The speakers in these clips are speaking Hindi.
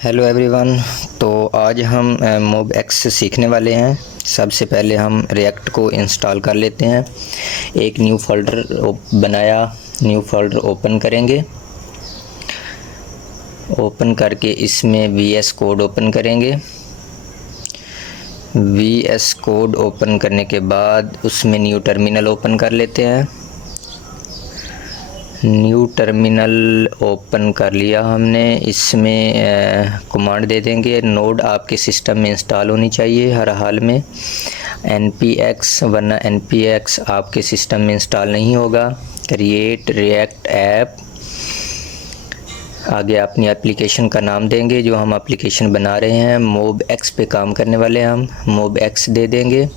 Hello everyone. तो आज हम मोब एक्स सीखने वाले हैं। सबसे पहले हम रिएक्ट को इंस्टॉल कर लेते हैं। एक न्यू फोल्डर बनाया, न्यू फोल्डर ओपन करेंगे। ओपन करके इसमें वीएस कोड ओपन करेंगे। वीएस कोड ओपन करने के बाद उसमें न्यू टर्मिनल ओपन कर लेते हैं। न्यू टर्मिनल ओपन कर लिया हमने। इसमें कमांड दे देंगे, नोड आपके सिस्टम में इंस्टॉल होनी चाहिए हर हाल में npx, वरना npx आपके सिस्टम में इंस्टॉल नहीं होगा। क्रिएट रिएक्ट ऐप, आगे अपनी एप्लीकेशन का नाम देंगे जो हम एप्लीकेशन बना रहे हैं। मोब एक्स पे काम करने वाले हम मोब एक्स दे देंगे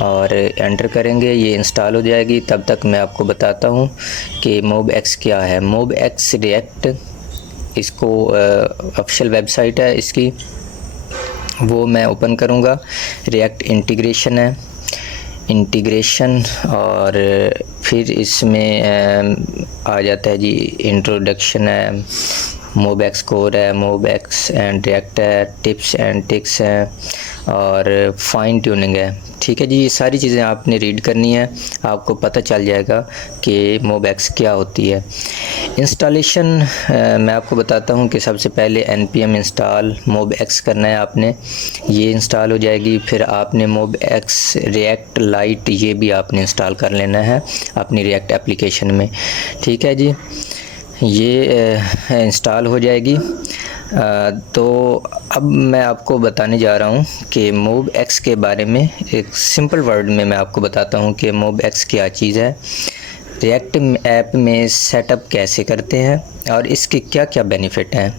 और एंटर करेंगे। ये इंस्टॉल हो जाएगी। तब तक मैं आपको बताता हूँ कि मोब एक्स क्या है। मोब एक्स रिएक्ट, इसको ऑफिशियल वेबसाइट है इसकी, वो मैं ओपन करूँगा। रिएक्ट इंटीग्रेशन है, इंटीग्रेशन, और फिर इसमें आ जाता है जी इंट्रोडक्शन है, मोब एक्स कोर है, मोब एक्स एंड रिएक्ट है, टिप्स एंड टिक्स है और फाइन ट्यूनिंग है। ठीक है जी, ये सारी चीज़ें आपने रीड करनी है, आपको पता चल जाएगा कि मोब एक्स क्या होती है। इंस्टॉलेशन मैं आपको बताता हूँ कि सबसे पहले npm इंस्टॉल मोब एक्स करना है आपने, ये इंस्टॉल हो जाएगी। फिर आपने मोब एक्स रिएक्ट लाइट, ये भी आपने इंस्टॉल कर लेना है अपनी रिएक्ट एप्लीकेशन में। ठीक है जी, ये इंस्टॉल हो जाएगी। तो अब मैं आपको बताने जा रहा हूँ कि मोब एक्स के बारे में। एक सिंपल वर्ड में मैं आपको बताता हूँ कि मोब एक्स क्या चीज़ है, रिएक्ट ऐप में सेटअप कैसे करते हैं और इसके क्या क्या बेनिफिट हैं।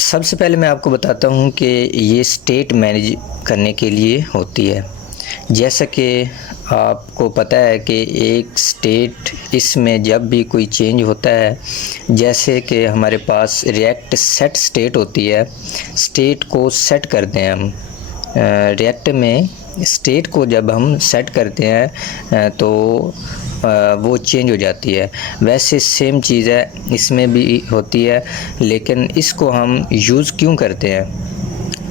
सबसे पहले मैं आपको बताता हूँ कि ये स्टेट मैनेज करने के लिए होती है। जैसा कि आपको पता है कि एक स्टेट, इसमें जब भी कोई चेंज होता है, जैसे कि हमारे पास रिएक्ट सेट स्टेट होती है, स्टेट को सेट करते हैं हम रिएक्ट में। स्टेट को जब हम सेट करते हैं तो वो चेंज हो जाती है। वैसे सेम चीज़ है इसमें भी होती है, लेकिन इसको हम यूज़ क्यों करते हैं?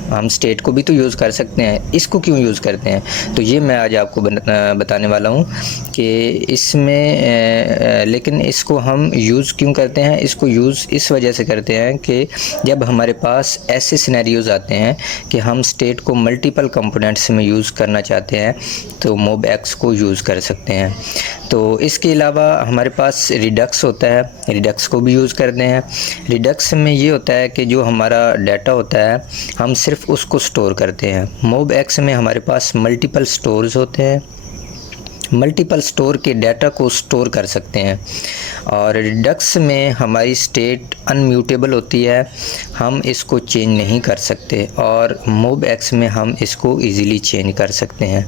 हम स्टेट को भी तो यूज़ कर सकते हैं, इसको क्यों यूज़ करते हैं? तो ये मैं आज आपको बताने वाला हूँ कि इसमें लेकिन इसको हम यूज़ क्यों करते हैं। इसको यूज़ इस वजह से करते हैं कि जब हमारे पास ऐसे सिनेरियोज़ आते हैं कि हम स्टेट को मल्टीपल कंपोनेंट्स में यूज़ करना चाहते हैं, तो मोब एक्स को यूज़ कर सकते हैं। तो इसके अलावा हमारे पास रिडक्स होता है, रिडक्स को भी यूज़ करते हैं। रिडक्स में ये होता है कि जो हमारा डाटा होता है हम सिर्फ उसको स्टोर करते हैं। मोब एक्स में हमारे पास मल्टीपल स्टोर्स होते हैं, मल्टीपल स्टोर के डाटा को स्टोर कर सकते हैं। और रिडक्स में हमारी स्टेट अनम्यूटेबल होती है, हम इसको चेंज नहीं कर सकते, और मोब एक्स में हम इसको इजीली चेंज कर सकते हैं।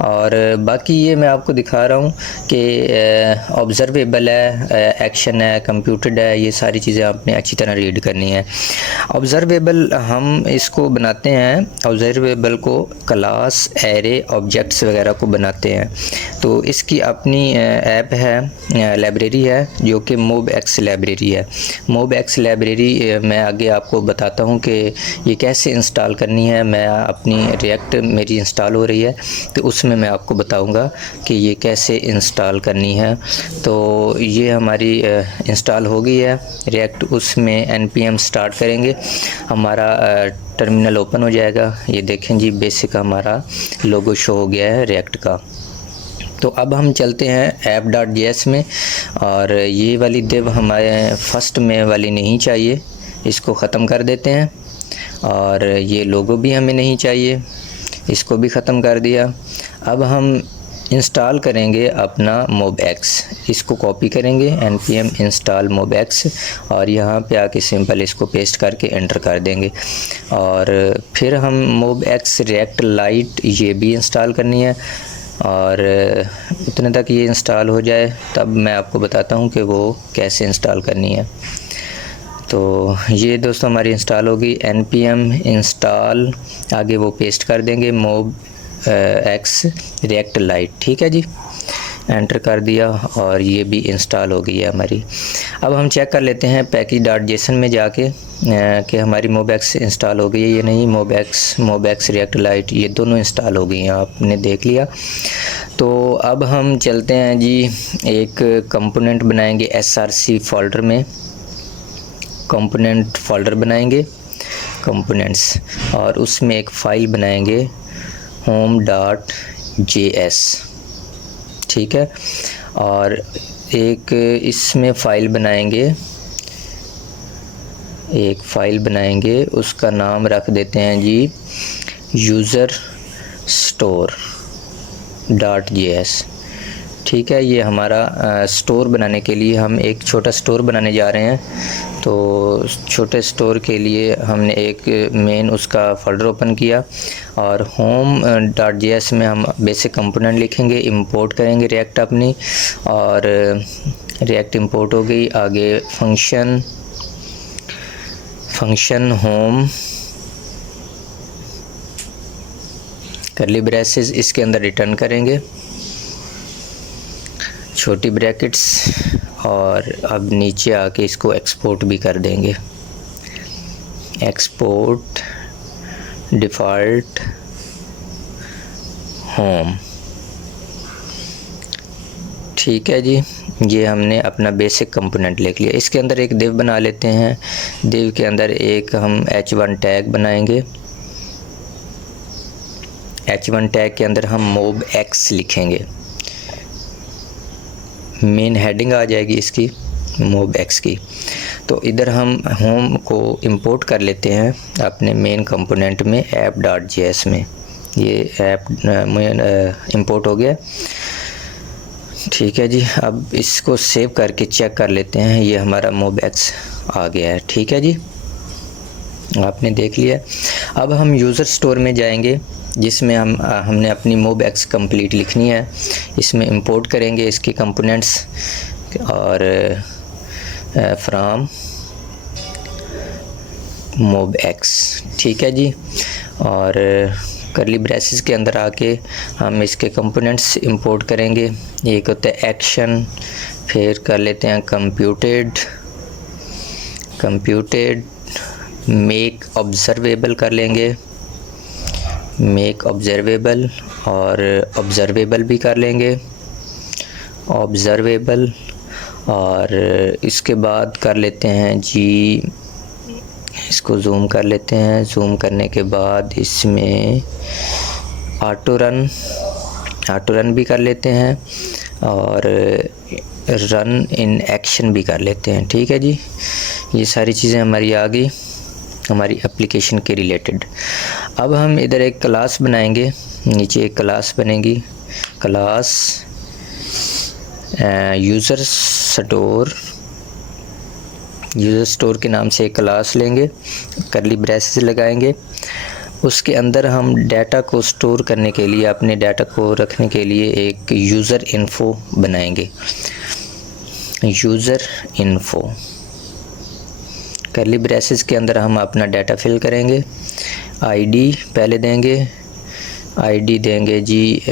और बाकी ये मैं आपको दिखा रहा हूँ कि ऑब्ज़र्वेबल है, एक्शन है, कंप्यूटेड है, ये सारी चीज़ें आपने अच्छी तरह रीड करनी है। ऑब्ज़र्वेबल हम इसको बनाते हैं, ऑब्ज़र्वेबल को क्लास, एरे, ऑब्जेक्ट्स वगैरह को बनाते हैं। तो इसकी अपनी ऐप है, लाइब्रेरी है, जो कि मोब एक्स लाइब्रेरी है। मोब एक्स लाइब्रेरी मैं आगे आपको बताता हूँ कि ये कैसे इंस्टॉल करनी है। मैं अपनी रिएक्ट मेरी इंस्टॉल हो रही है, तो उसमें मैं आपको बताऊँगा कि ये कैसे इंस्टॉल करनी है। तो ये हमारी इंस्टॉल हो गई है रिएक्ट, उसमें npm स्टार्ट करेंगे, हमारा टर्मिनल ओपन हो जाएगा। ये देखें जी, बेसिक हमारा लोगो शो हो गया है रिएक्ट का। तो अब हम चलते हैं app.js में, और ये वाली div हमारे फर्स्ट में वाली नहीं चाहिए, इसको ख़त्म कर देते हैं। और ये लोगो भी हमें नहीं चाहिए, इसको भी ख़त्म कर दिया। अब हम इंस्टॉल करेंगे अपना मोब एक्स, इसको कॉपी करेंगे npm इंस्टॉल मोब एक्स, और यहाँ पे आके सिंपल इसको पेस्ट करके एंटर कर देंगे। और फिर हम मोब एक्स रिएक्ट लाइट, ये भी इंस्टॉल करनी है, और इतने तक ये इंस्टॉल हो जाए तब मैं आपको बताता हूँ कि वो कैसे इंस्टॉल करनी है। तो ये दोस्तों हमारी इंस्टॉल होगी, npm इंस्टॉल, आगे वो पेस्ट कर देंगे मोब एक्स रिएक्ट लाइट। ठीक है जी, एंटर कर दिया और ये भी इंस्टॉल हो गई है हमारी। अब हम चेक कर लेते हैं package.json में जाके कि हमारी MobX इंस्टॉल हो गई है या नहीं। MobX रिएक्ट लाइट ये दोनों इंस्टॉल हो गई हैं, आपने देख लिया। तो अब हम चलते हैं जी, एक कंपोनेंट बनाएंगे src फोल्डर में, कंपोनेंट फोल्डर बनाएंगे कंपोनेंट्स, और उसमें एक फ़ाइल बनाएंगे home.js, ठीक है। और एक इसमें फ़ाइल बनाएंगे, उसका नाम रख देते हैं जी userstore.js, ठीक है। ये हमारा स्टोर बनाने के लिए हम एक छोटा स्टोर बनाने जा रहे हैं। तो छोटे स्टोर के लिए हमने एक मेन उसका फोल्डर ओपन किया और home.js में हम बेसिक कंपोनेंट लिखेंगे, इंपोर्ट करेंगे रिएक्ट अपनी, और रिएक्ट इंपोर्ट हो गई। आगे फंक्शन होम कर्ली ब्रेसेस, इसके अंदर रिटर्न करेंगे छोटी ब्रैकेट्स, और अब नीचे आके इसको एक्सपोर्ट भी कर देंगे, एक्सपोर्ट डिफ़ॉल्ट होम, ठीक है जी। ये हमने अपना बेसिक कंपोनेंट लिख लिया। इसके अंदर एक दिव बना लेते हैं, दिव के अंदर एक हम h1 टैग बनाएंगे, h1 टैग के अंदर हम MobX लिखेंगे, मेन हेडिंग आ जाएगी इसकी MobX की। तो इधर हम होम को इंपोर्ट कर लेते हैं अपने मेन कंपोनेंट में app.js में, ये ऐप इंपोर्ट हो गया, ठीक है जी। अब इसको सेव करके चेक कर लेते हैं, ये हमारा MobX आ गया है, ठीक है जी, आपने देख लिया। अब हम यूज़र स्टोर में जाएंगे जिसमें हमने अपनी MobX कंप्लीट लिखनी है, इसमें इंपोर्ट करेंगे इसके कंपोनेंट्स, और फ्रॉम MobX, ठीक है जी। और कर्ली ब्रेसेस के अंदर आके हम इसके कंपोनेंट्स इंपोर्ट करेंगे। एक होता है एक्शन, फिर कर लेते हैं कंप्यूटेड, मेक ऑब्जर्वेबल कर लेंगे, मेक ऑब्जर्वेबल, और ऑब्जर्वेबल भी कर लेंगे ऑब्जर्वेबल। और इसके बाद कर लेते हैं जी, इसको जूम कर लेते हैं, जूम करने के बाद इसमें ऑटो रन भी कर लेते हैं, और रन इन एक्शन भी कर लेते हैं, ठीक है जी। ये सारी चीज़ें हमारी आ गई हमारी एप्लीकेशन के रिलेटेड। अब हम इधर एक क्लास बनाएंगे, नीचे एक क्लास बनेगी, क्लास यूज़र स्टोर के नाम से एक क्लास लेंगे, कर्ली ब्रेसेस लगाएंगे। उसके अंदर हम डाटा को स्टोर करने के लिए, अपने डाटा को रखने के लिए एक यूज़र इन्फो बनाएंगे, यूज़र इन्फो। कर्ली ब्रेसेस के अंदर हम अपना डाटा फिल करेंगे, आईडी पहले देंगे, आईडी देंगे जी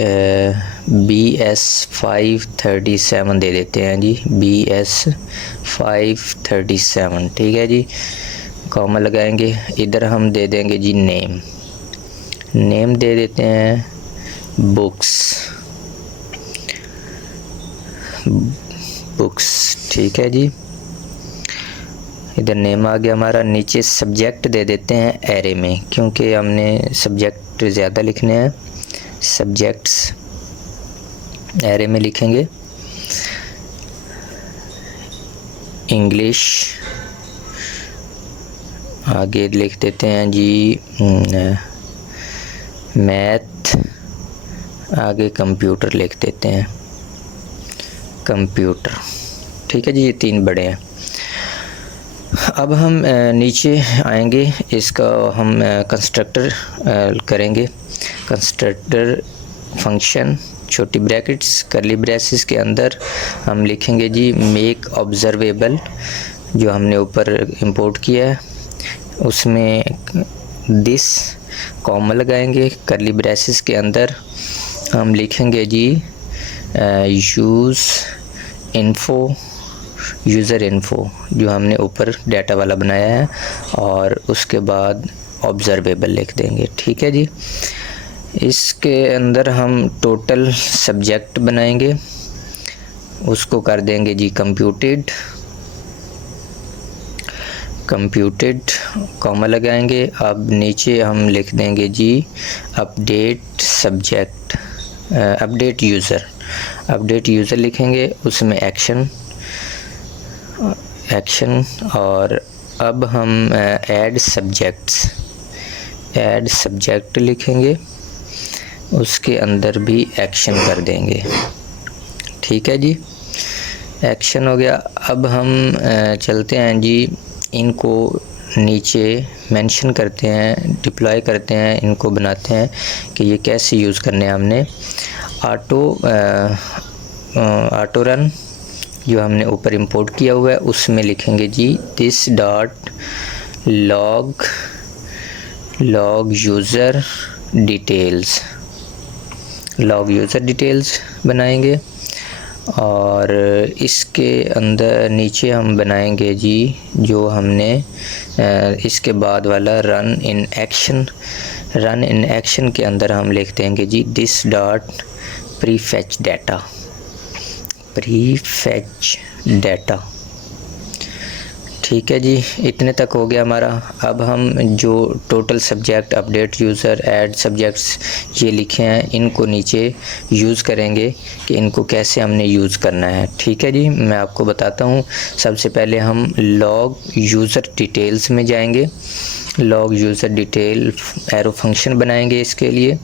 BS537 दे देते हैं जी, BS537, ठीक है जी। कॉमा लगाएंगे, इधर हम दे देंगे जी नेम दे देते हैं बुक्स, ठीक है जी। इधर नेम आ गया हमारा। नीचे सब्जेक्ट दे देते हैं एरे में, क्योंकि हमने सब्जेक्ट ज़्यादा लिखने हैं, सब्जेक्ट्स एरे में लिखेंगे। इंग्लिश आगे लिख देते हैं जी, मैथ आगे कंप्यूटर लिख देते हैं, कंप्यूटर, ठीक है जी। ये तीन बड़े हैं। अब हम नीचे आएंगे, इसका हम कंस्ट्रक्टर करेंगे, कंस्ट्रक्टर फंक्शन छोटी ब्रैकेट्स कर्ली ब्रेसेस के अंदर हम लिखेंगे जी मेक ऑब्जर्वेबल, जो हमने ऊपर इंपोर्ट किया है, उसमें दिस कॉमा लगाएंगे। कर्ली ब्रेसेस के अंदर हम लिखेंगे जी यूज़ इन्फो, यूज़र इन्फो जो हमने ऊपर डाटा वाला बनाया है, और उसके बाद ऑब्ज़र्वेबल लिख देंगे। ठीक है जी। इसके अंदर हम टोटल सब्जेक्ट बनाएंगे, उसको कर देंगे जी कंप्यूटेड, कॉमा लगाएंगे। अब नीचे हम लिख देंगे जी अपडेट सब्जेक्ट, अपडेट यूज़र लिखेंगे, उसमें एक्शन, और अब हम ऐड सब्जेक्ट लिखेंगे, उसके अंदर भी एक्शन कर देंगे। ठीक है जी, एक्शन हो गया। अब हम चलते हैं जी, इनको नीचे मेंशन करते हैं, डिप्लॉय करते हैं, इनको बनाते हैं कि ये कैसे यूज़ करने हैं हमने। ऑटो रन जो हमने ऊपर इंपोर्ट किया हुआ है, उसमें लिखेंगे जी this dot log user details बनाएंगे, और इसके अंदर नीचे हम बनाएंगे जी जो हमने इसके बाद वाला रन इन एक्शन के अंदर हम लिख देंगे जी दिस डॉट प्रीफेच डाटा। ठीक है जी, इतने तक हो गया हमारा। अब हम जो total subject, update user, add subjects ये लिखे हैं, इनको नीचे यूज़ करेंगे कि इनको कैसे हमने यूज़ करना है। ठीक है जी, मैं आपको बताता हूँ। सबसे पहले हम लॉग यूज़र डिटेल्स में जाएंगे, log user detail arrow function बनाएंगे। इसके लिए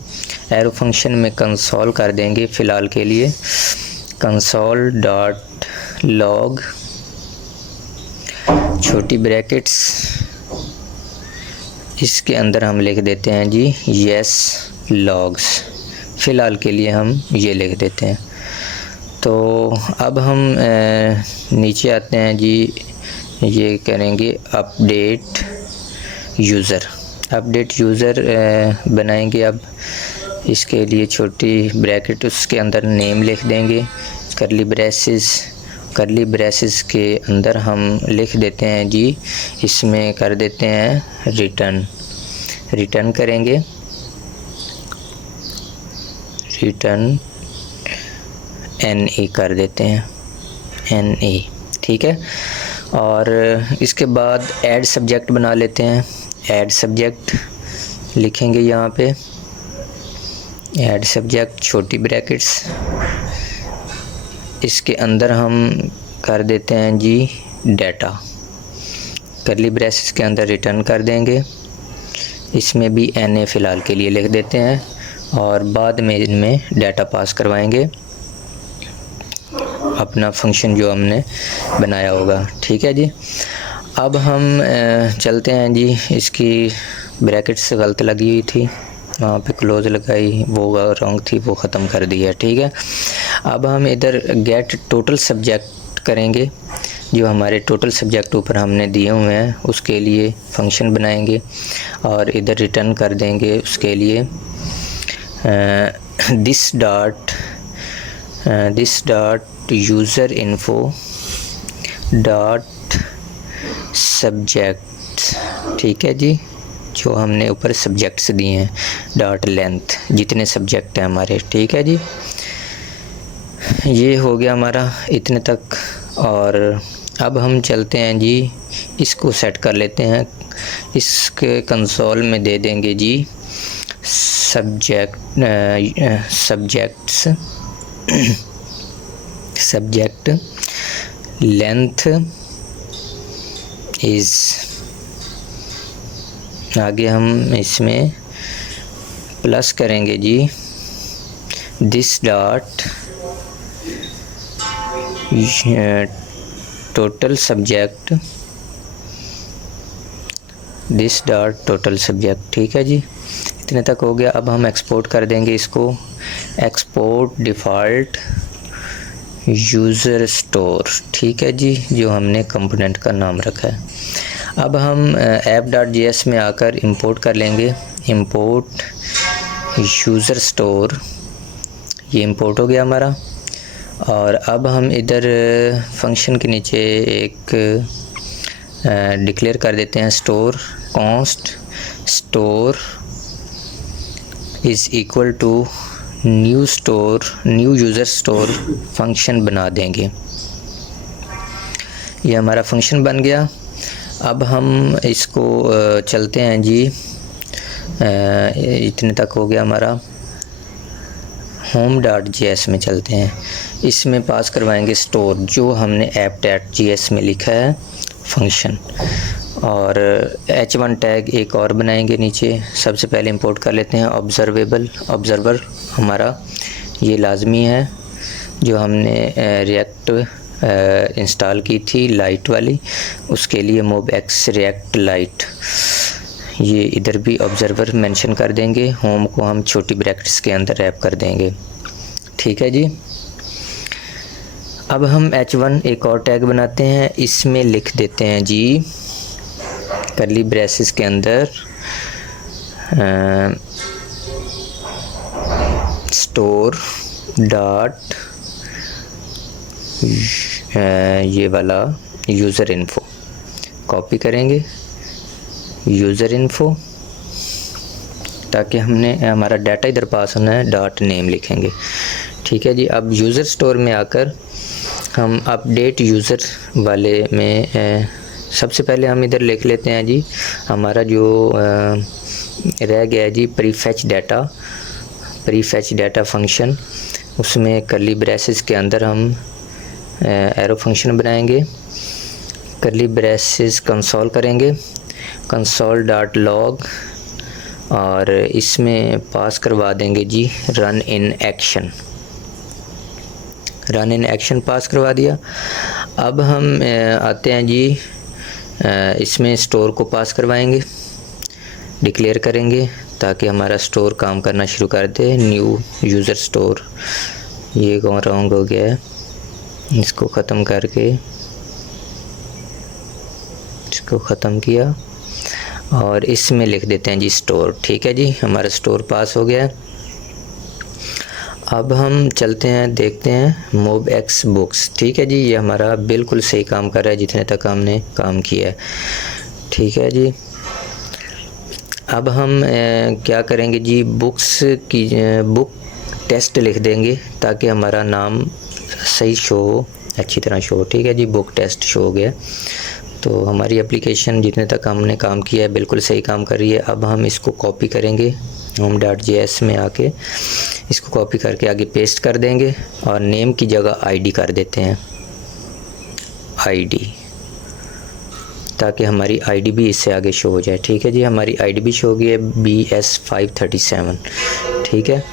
एरो फंक्शन में कंसोल कर देंगे फ़िलहाल के लिए, कंसोल डॉट लॉग छोटी ब्रैकेट्स, इसके अंदर हम लिख देते हैं जी यस लॉग्स, फ़िलहाल के लिए हम ये लिख देते हैं। तो अब हम नीचे आते हैं जी, ये करेंगे अपडेट यूज़र बनाएंगे। अब इसके लिए छोटी ब्रैकेट, उसके अंदर नेम लिख देंगे, करली ब्रेसेस के अंदर हम लिख देते हैं जी, इसमें कर देते हैं रिटर्न करेंगे, रिटर्न NA कर देते हैं, NA। ठीक है, और इसके बाद ऐड सब्जेक्ट बना लेते हैं। ऐड सब्जेक्ट लिखेंगे यहाँ पे, ऐड सब्जेक्ट छोटी ब्रैकेट्स, इसके अंदर हम कर देते हैं जी डाटा, करली ब्रेसेस के अंदर रिटर्न कर देंगे, इसमें भी NA फ़िलहाल के लिए लिख देते हैं, और बाद में इनमें डाटा पास करवाएंगे, अपना फंक्शन जो हमने बनाया होगा। ठीक है जी, अब हम चलते हैं जी, इसकी ब्रैकेट्स गलत लगी हुई थी, वहाँ पे क्लोज लगाई, वो रॉन्ग थी, वो ख़त्म कर दी है। ठीक है, अब हम इधर गेट टोटल सब्जेक्ट करेंगे, जो हमारे टोटल सब्जेक्ट ऊपर हमने दिए हुए हैं उसके लिए फ़ंक्शन बनाएंगे, और इधर रिटर्न कर देंगे उसके लिए this dot user info dot subject. ठीक है जी, जो हमने ऊपर सब्जेक्ट्स दिए हैं, डॉट लेंथ, जितने सब्जेक्ट हैं हमारे। ठीक है जी, ये हो गया हमारा इतने तक। और अब हम चलते हैं जी, इसको सेट कर लेते हैं, इसके कंसोल में दे देंगे जी सब्जेक्ट लेंथ इज़, आगे हम इसमें प्लस करेंगे जी this dot total subject, this dot total subject. ठीक है जी, इतने तक हो गया। अब हम एक्सपोर्ट कर देंगे इसको, एक्सपोर्ट डिफ़ॉल्ट यूज़र स्टोर। ठीक है जी, जो हमने कंपोनेंट का नाम रखा है। अब हम app.js में आकर इंपोर्ट कर लेंगे, इंपोर्ट यूज़र स्टोर, ये इंपोर्ट हो गया हमारा। और अब हम इधर फंक्शन के नीचे एक डिक्लेयर कर देते हैं store const store is equal to new user store function बना देंगे। ये हमारा फंक्शन बन गया। अब हम इसको चलते हैं जी, इतने तक हो गया हमारा। home.js में चलते हैं। इसमें पास करवाएंगे स्टोर, जो हमने app.js में लिखा है फंक्शन, और h1 टैग एक और बनाएंगे नीचे। सबसे पहले इंपोर्ट कर लेते हैं ऑब्जर्वर हमारा ये लाजमी है, जो हमने रिएक्ट इंस्टॉल की थी लाइट वाली, उसके लिए MobX रिएक्ट लाइट, ये इधर भी ऑब्जर्वर मेंशन कर देंगे। होम को हम छोटी ब्रैकेट्स के अंदर रैप कर देंगे। ठीक है जी। अब हम h1 एक और टैग बनाते हैं, इसमें लिख देते हैं जी कर्ली ब्रेसेस के अंदर स्टोर डॉट ये वाला यूज़र इन्फो, कॉपी करेंगे यूज़र इन्फो, ताकि हमने हमारा डाटा इधर पास होना है, डॉट नेम लिखेंगे। ठीक है जी। अब यूज़र स्टोर में आकर हम अपडेट यूज़र वाले में सबसे पहले हम इधर लिख लेते हैं जी हमारा जो रह गया है जी प्रीफेच डाटा फंक्शन, उसमें कर्ली ब्रेसेस के अंदर हम एरो फंक्शन बनाएंगे। कर्ली ब्रेसेस कंसोल करेंगे, कंसोल डॉट लॉग, और इसमें पास करवा देंगे जी रन इन एक्शन पास करवा दिया। अब हम आते हैं जी इसमें स्टोर को पास करवाएंगे, डिक्लेयर करेंगे ताकि हमारा स्टोर काम करना शुरू कर दे। न्यू यूज़र स्टोर, ये रॉन्ग हो गया है, इसको ख़त्म करके इसको ख़त्म किया और इसमें लिख देते हैं जी स्टोर। ठीक है जी, हमारा स्टोर पास हो गया है। अब हम चलते हैं, देखते हैं MobX बुक्स। ठीक है जी, ये हमारा बिल्कुल सही काम कर रहा है जितने तक हमने काम किया है। ठीक है जी। अब हम क्या करेंगे जी, बुक्स की बुक टेस्ट लिख देंगे ताकि हमारा नाम सही शो हो, अच्छी तरह शो हो। ठीक है जी, बुक टेस्ट शो हो गया। तो हमारी एप्लीकेशन जितने तक हमने काम किया है बिल्कुल सही काम कर रही है। अब हम इसको कॉपी करेंगे, home.js में आके इसको कॉपी करके आगे पेस्ट कर देंगे और नेम की जगह ID कर देते हैं, ID, ताकि हमारी ID भी इससे आगे शो हो जाए। ठीक है जी, हमारी ID भी शो हो गई है BS537। ठीक है,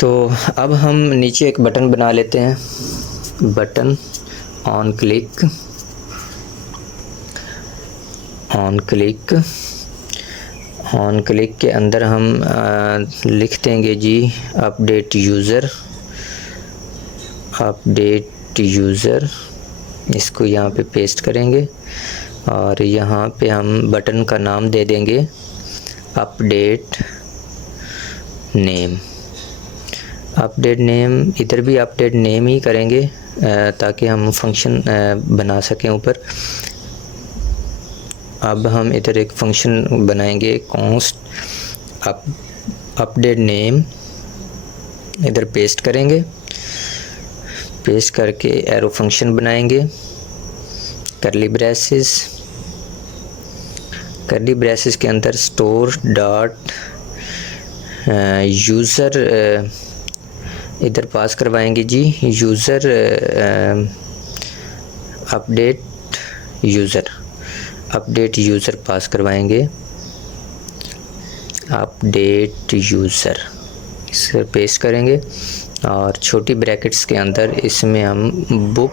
तो अब हम नीचे एक बटन बना लेते हैं, बटन ऑन क्लिक के अंदर हम लिख देंगे जी अपडेट यूज़र, इसको यहाँ पे पेस्ट करेंगे और यहाँ पे हम बटन का नाम दे देंगे अपडेट नेम। इधर भी अपडेट नेम ही करेंगे ताकि हम फंक्शन बना सकें ऊपर। अब हम इधर एक फंक्शन बनाएंगे कॉन्स्ट अपडेट नेम, इधर पेस्ट करेंगे, पेस्ट करके एरो फंक्शन बनाएंगे, कर्ली ब्रेसेस के अंदर स्टोर डॉट यूज़र इधर पास करवाएंगे जी यूज़र अपडेट यूज़र पास करवाएंगे, अपडेट यूज़र इसे पेस्ट करेंगे और छोटी ब्रैकेट्स के अंदर इसमें हम बुक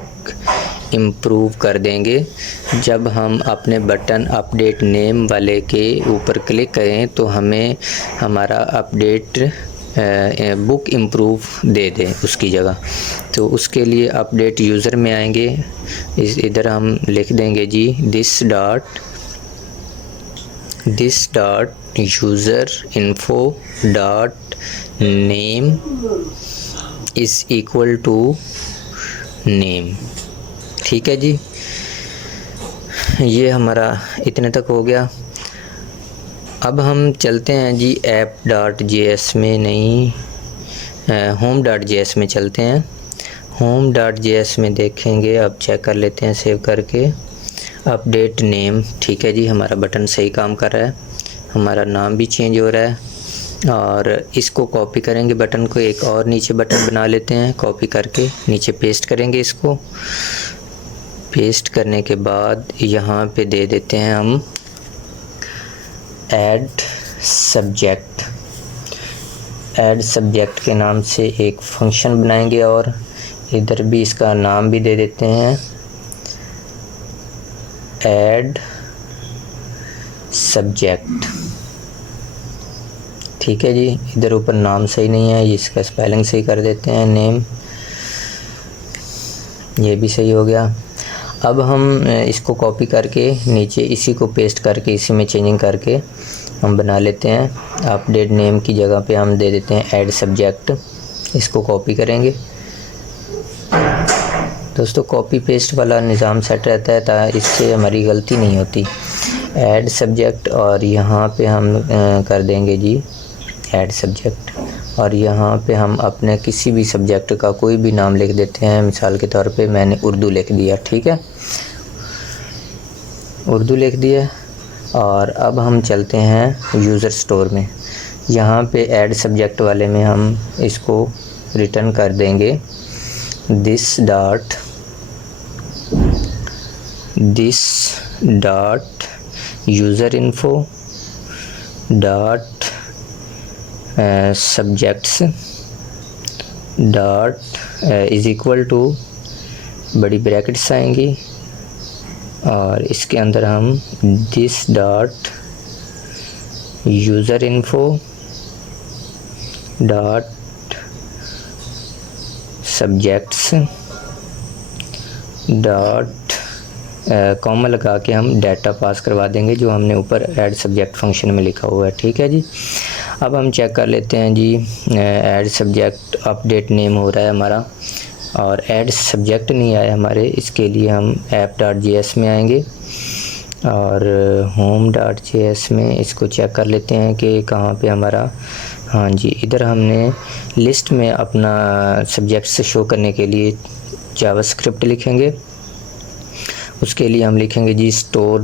इम्प्रूव कर देंगे। जब हम अपने बटन अपडेट नेम वाले के ऊपर क्लिक करें तो हमें हमारा अपडेट बुक इम्प्रूव दे दें उसकी जगह। तो उसके लिए अपडेट यूज़र में आएंगे, इधर हम लिख देंगे जी this dot user info dot name is equal to name. ठीक है जी, ये हमारा इतने तक हो गया। अब हम चलते हैं जी app.js में, नहीं home.js में चलते हैं। home.js में देखेंगे, अब चेक कर लेते हैं सेव करके, अपडेट नेम। ठीक है जी, हमारा बटन सही काम कर रहा है, हमारा नाम भी चेंज हो रहा है। और इसको कॉपी करेंगे बटन को, एक और नीचे बटन बना लेते हैं, कॉपी करके नीचे पेस्ट करेंगे। इसको पेस्ट करने के बाद यहाँ पे दे देते हैं हम ऐड सब्जेक्ट। ऐड सब्जेक्ट के नाम से एक फंक्शन बनाएंगे और इधर भी इसका नाम भी दे देते हैं ऐड सब्जेक्ट। ठीक है जी, इधर ऊपर नाम सही नहीं है, इसका स्पेलिंग सही कर देते हैं, नेम, ये भी सही हो गया। अब हम इसको कॉपी करके नीचे इसी को पेस्ट करके इसी में चेंजिंग करके हम बना लेते हैं। अपडेट नेम की जगह पे हम दे देते हैं ऐड सब्जेक्ट। इसको कॉपी करेंगे दोस्तों, कॉपी पेस्ट वाला निज़ाम सेट रहता है ताकि इससे हमारी गलती नहीं होती। ऐड सब्जेक्ट और यहाँ पे हम कर देंगे जी ऐड सब्जेक्ट, और यहाँ पे हम अपने किसी भी सब्जेक्ट का कोई भी नाम लिख देते हैं। मिसाल के तौर पे मैंने उर्दू लिख दिया, ठीक है, उर्दू लिख दिया। और अब हम चलते हैं यूज़र स्टोर में, यहाँ पे ऐड सब्जेक्ट वाले में हम इसको रिटर्न कर देंगे this dot user info dot subjects dot is equal to, बड़ी ब्रैकेट्स आएंगी और इसके अंदर हम this dot user info dot subjects dot comma लगा के हम डाटा पास करवा देंगे जो हमने ऊपर ऐड सब्जेक्ट फंक्शन में लिखा हुआ है। ठीक है जी, अब हम चेक कर लेते हैं जी, ऐड सब्जेक्ट अपडेट नेम हो रहा है हमारा और ऐड सब्जेक्ट नहीं आया हमारे। इसके लिए हम app.js में आएंगे और home.js में इसको चेक कर लेते हैं कि कहाँ पे हमारा, हाँ जी, इधर हमने लिस्ट में अपना सब्जेक्ट से शो करने के लिए जावास्क्रिप्ट लिखेंगे। उसके लिए हम लिखेंगे जी store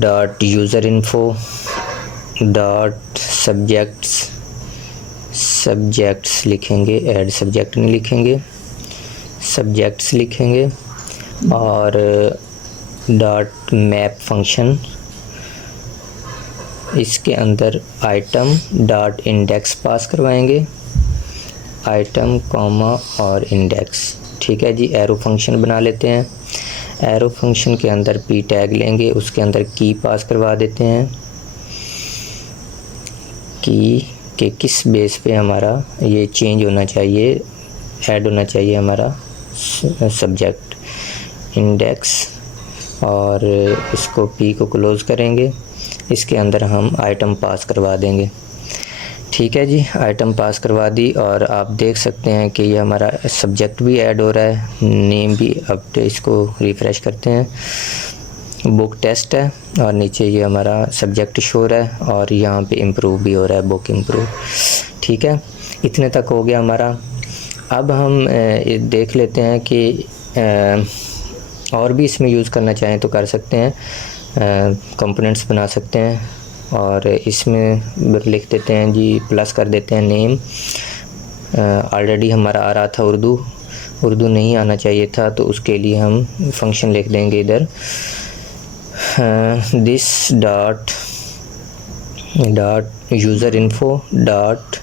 dot user info dot subjects लिखेंगे, ऐड सब्जेक्ट नहीं लिखेंगे, सब्जेक्ट्स लिखेंगे और डॉट मैप फंक्शन, इसके अंदर आइटम डॉट इंडेक्स पास करवाएंगे, आइटम कॉमा और इंडेक्स। ठीक है जी, एरो फंक्शन बना लेते हैं। एरो फंक्शन के अंदर पी टैग लेंगे, उसके अंदर की पास करवा देते हैं, की के किस बेस पे हमारा ये चेंज होना चाहिए, ऐड होना चाहिए हमारा सब्जेक्ट, इंडेक्स, और इसको पी को क्लोज़ करेंगे। इसके अंदर हम आइटम पास करवा देंगे। ठीक है जी, आइटम पास करवा दी और आप देख सकते हैं कि ये हमारा सब्जेक्ट भी ऐड हो रहा है, नेम भी। अब इसको रिफ़्रेश करते हैं, बुक टेस्ट है और नीचे ये हमारा सब्जेक्ट शो हो रहा है और यहाँ पे इम्प्रूव भी हो रहा है, बुक इम्प्रूव। ठीक है, इतने तक हो गया हमारा। अब हम देख लेते हैं कि और भी इसमें यूज़ करना चाहें तो कर सकते हैं, कंपोनेंट्स बना सकते हैं और इसमें लिख देते हैं जी, प्लस कर देते हैं नेम। ऑलरेडी हमारा आ रहा था उर्दू नहीं आना चाहिए था, तो उसके लिए हम फंक्शन लिख देंगे इधर this dot user info dot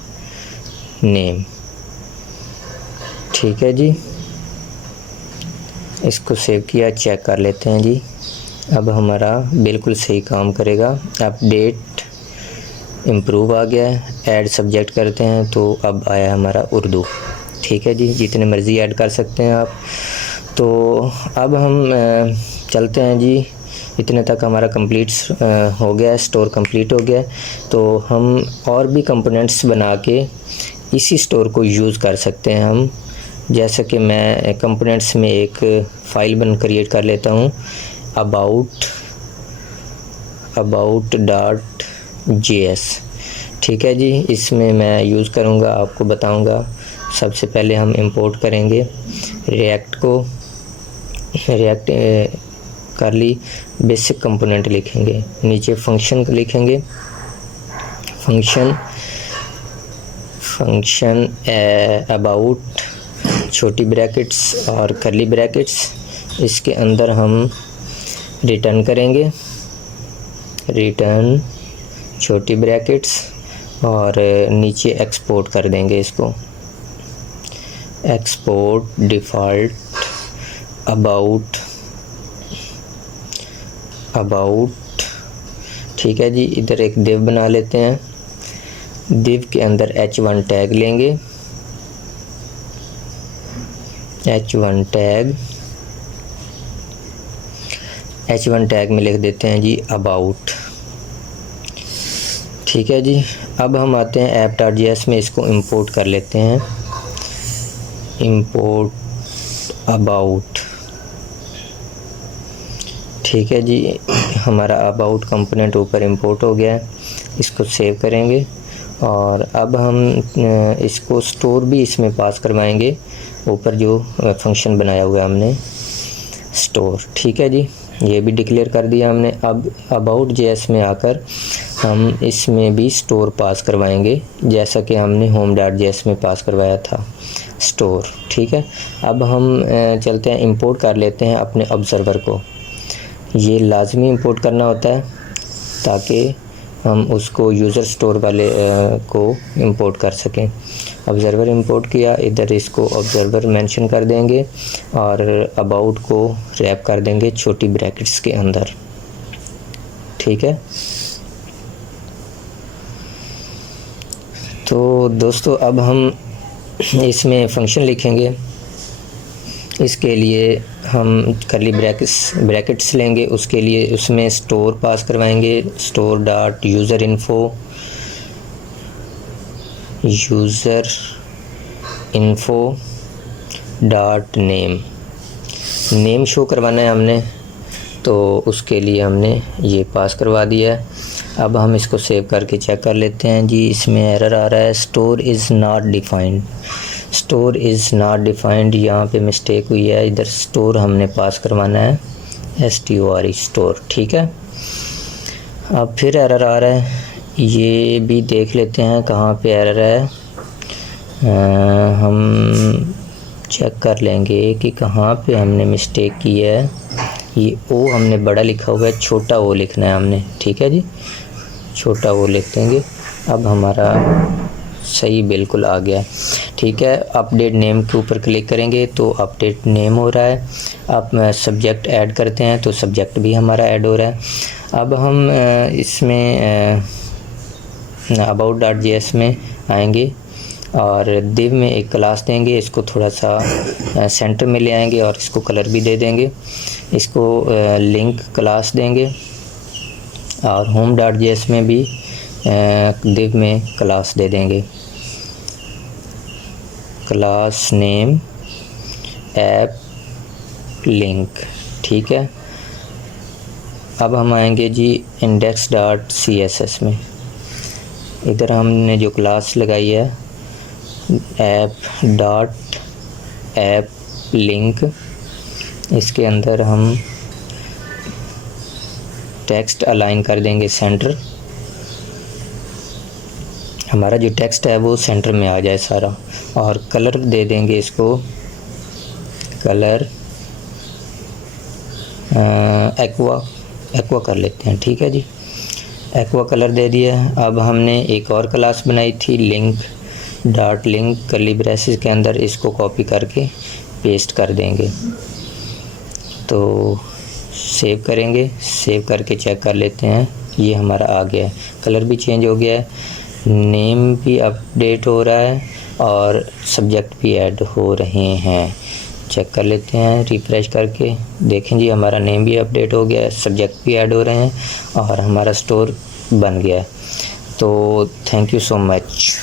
name. ठीक है जी, इसको सेव किया, चेक कर लेते हैं जी। अब हमारा बिल्कुल सही काम करेगा, अपडेट इम्प्रूव आ गया है। ऐड सब्जेक्ट करते हैं तो अब आया हमारा उर्दू। ठीक है जी, जितने मर्ज़ी ऐड कर सकते हैं आप। तो अब हम चलते हैं जी, इतने तक हमारा कंप्लीट हो गया है, स्टोर कंप्लीट हो गया है। तो हम और भी कंपोनेंट्स बना के इसी स्टोर को यूज़ कर सकते हैं हम। जैसा कि मैं कंपोनेंट्स में एक फ़ाइल बन क्रिएट कर लेता हूँ, about.js। ठीक है जी, इसमें मैं यूज़ करूँगा, आपको बताऊँगा। सबसे पहले हम इंपोर्ट करेंगे रिएक्ट कर ली, बेसिक कंपोनेंट लिखेंगे, नीचे फंक्शन लिखेंगे, फंक्शन अबाउट छोटी ब्रैकेट्स और करली ब्रैकेट्स, इसके अंदर हम रिटर्न करेंगे, रिटर्न छोटी ब्रैकेट्स और नीचे एक्सपोर्ट कर देंगे इसको, एक्सपोर्ट डिफ़ॉल्ट अबाउट। ठीक है जी, इधर एक div बना लेते हैं, div के अंदर h1 टैग लेंगे, h1 टैग में लिख देते हैं जी अबाउट। ठीक है जी, अब हम आते हैं app.js में, इसको इंपोर्ट कर लेते हैं, इंपोर्ट अबाउट। ठीक है जी, हमारा अबाउट कंपोनेंट ऊपर इंपोर्ट हो गया है, इसको सेव करेंगे और अब हम इसको स्टोर भी इसमें पास करवाएंगे, ऊपर जो फंक्शन बनाया हुआ है हमने स्टोर। ठीक है जी, ये भी डिक्लेयर कर दिया हमने। अब अबाउट जेएस में आकर हम इसमें भी स्टोर पास करवाएंगे, जैसा कि हमने home.js में पास करवाया था स्टोर। ठीक है, अब हम चलते हैं, इंपोर्ट कर लेते हैं अपने ऑब्ज़र्वर को। ये लाजमी इंपोर्ट करना होता है ताकि हम उसको यूज़र स्टोर वाले को इंपोर्ट कर सकें। ऑब्ज़र्वर इंपोर्ट किया, इधर इसको ऑब्ज़र्वर मेंशन कर देंगे और अबाउट को रैप कर देंगे छोटी ब्रैकेट्स के अंदर। ठीक है, तो दोस्तों अब हम इसमें फंक्शन लिखेंगे। इसके लिए हम करली ब्रैकेट्स लेंगे, उसके लिए उसमें स्टोर पास करवाएंगे, store dot user info dot name show करवाना है हमने, तो उसके लिए हमने ये पास करवा दिया है। अब हम इसको सेव करके चेक कर लेते हैं जी। इसमें एरर आ रहा है, स्टोर इज़ नॉट डिफाइंड, यहाँ पे मिस्टेक हुई है, इधर स्टोर हमने पास करवाना है STORE स्टोर। ठीक है, अब फिर एरर आ रहा है, ये भी देख लेते हैं कहाँ पे एरर है। हम चेक कर लेंगे कि कहाँ पे हमने मिस्टेक की है। ये ओ हमने बड़ा लिखा हुआ है, छोटा ओ लिखना है हमने। ठीक है जी, छोटा ओ लिख देंगे। अब हमारा सही बिल्कुल आ गया। ठीक है, अपडेट नेम के ऊपर क्लिक करेंगे तो अपडेट नेम हो रहा है। अब सब्जेक्ट ऐड करते हैं तो सब्जेक्ट भी हमारा ऐड हो रहा है। अब हम इसमें about.js में आएंगे और div में एक क्लास देंगे, इसको थोड़ा सा सेंटर में ले आएंगे और इसको कलर भी दे देंगे, इसको लिंक क्लास देंगे और home.js में भी div में क्लास दे देंगे, क्लास नेम ऐप लिंक। ठीक है, अब हम आएंगे जी index.css में। इधर हमने जो क्लास लगाई है ऐप लिंक, इसके अंदर हम टेक्स्ट अलाइन कर देंगे सेंटर, हमारा जो टेक्स्ट है वो सेंटर में आ जाए सारा, और कलर दे देंगे इसको कलर एक्वा कर लेते हैं। ठीक है जी, एक्वा कलर दे दिया। अब हमने एक और क्लास बनाई थी लिंक कर्ली ब्रेसेस के अंदर, इसको कॉपी करके पेस्ट कर देंगे। तो सेव करेंगे, सेव करके चेक कर लेते हैं, ये हमारा आ गया है, कलर भी चेंज हो गया है, नेम भी अपडेट हो रहा है और सब्जेक्ट भी ऐड हो रहे हैं। चेक कर लेते हैं रिफ्रेश करके, देखें जी हमारा नेम भी अपडेट हो गया है, सब्जेक्ट भी ऐड हो रहे हैं और हमारा स्टोर बन गया है। तो थैंक यू सो मच।